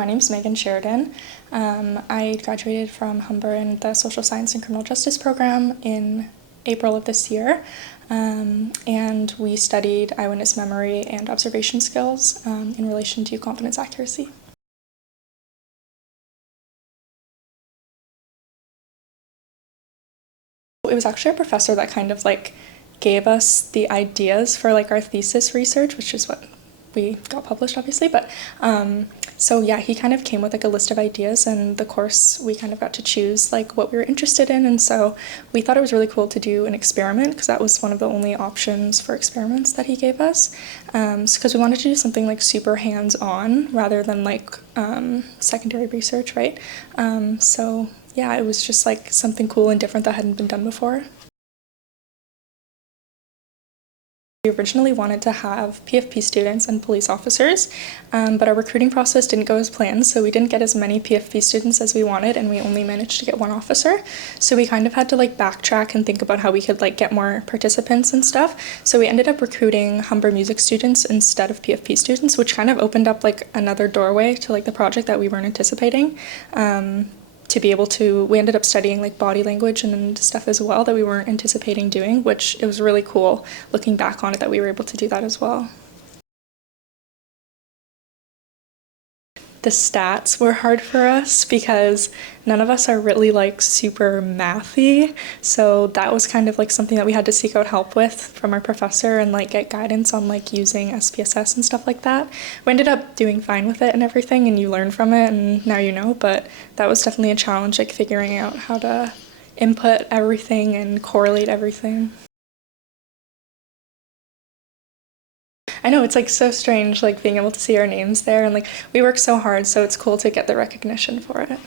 My name's Megan Sheridan. I graduated from Humber in the Social Science and Criminal Justice program in April of this year, and we studied eyewitness memory and observation skills in relation to confidence accuracy. It was actually a professor that kind of gave us the ideas for our thesis research, which is what we got published obviously, but so yeah, he kind of came with a list of ideas, and the course we kind of got to choose what we were interested in, and so we thought it was really cool to do an experiment because that was one of the only options for experiments that he gave us, because we wanted to do something super hands-on rather than secondary research, right? So yeah, it was just something cool and different that hadn't been done before. We originally wanted to have PFP students and police officers, but our recruiting process didn't go as planned, so we didn't get as many PFP students as we wanted, and we only managed to get one officer. So we kind of had to backtrack and think about how we could get more participants and stuff. So we ended up recruiting Humber music students instead of PFP students, which kind of opened up another doorway to the project that we weren't anticipating. To be able to, we ended up studying body language and stuff as well that we weren't anticipating doing, which it was really cool looking back on it that we were able to do that as well. The stats were hard for us because none of us are really super mathy, so that was kind of something that we had to seek out help with from our professor and get guidance on using SPSS and stuff like that. We ended up doing fine with it and everything, and you learn from it and now you know, but that was definitely a challenge, figuring out how to input everything and correlate everything. I know, it's so strange being able to see our names there, and we work so hard, so it's cool to get the recognition for it.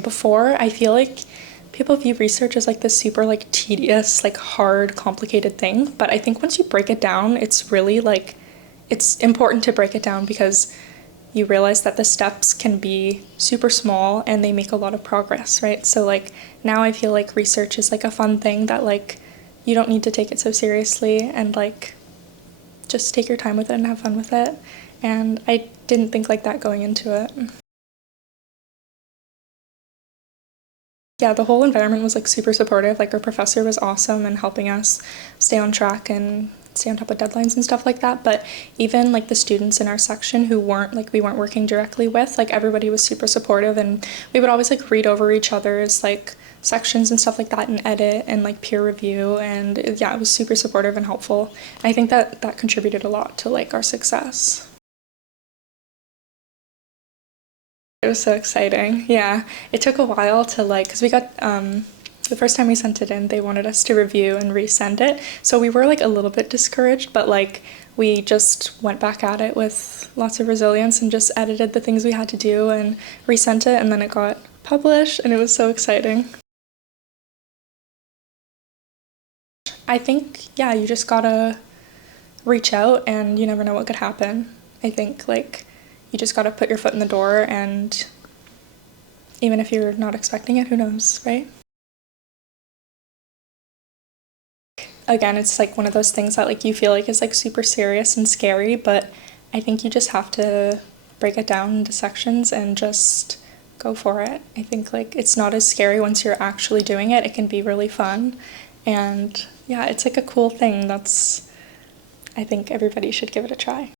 Before, I feel people view research as this super tedious, hard, complicated thing, but I think once you break it down, it's really it's important to break it down because you realize that the steps can be super small and they make a lot of progress, right? So now I feel research is a fun thing that you don't need to take it so seriously, and just take your time with it and have fun with it. And I didn't think that going into it. Yeah, the whole environment was super supportive. Our professor was awesome and helping us stay on track and stay on top of deadlines and stuff like that. But even the students in our section who weren't we weren't working directly with, everybody was super supportive, and we would always read over each other's sections and stuff like that and edit and peer review, and yeah, it was super supportive and helpful. I think that contributed a lot to our success. It was so exciting. Yeah, it took a while to because we got the first time we sent it in, they wanted us to review and resend it, so we were a little bit discouraged, but we just went back at it with lots of resilience and just edited the things we had to do and resent it, and then it got published, and it was so exciting. I think, yeah, you just gotta reach out, and you never know what could happen. I think you just gotta put your foot in the door, and even if you're not expecting it, who knows, right? Again, it's one of those things that you feel is super serious and scary, but I think you just have to break it down into sections and just go for it. I think it's not as scary once you're actually doing it. It can be really fun, and yeah, it's a cool thing. I think everybody should give it a try.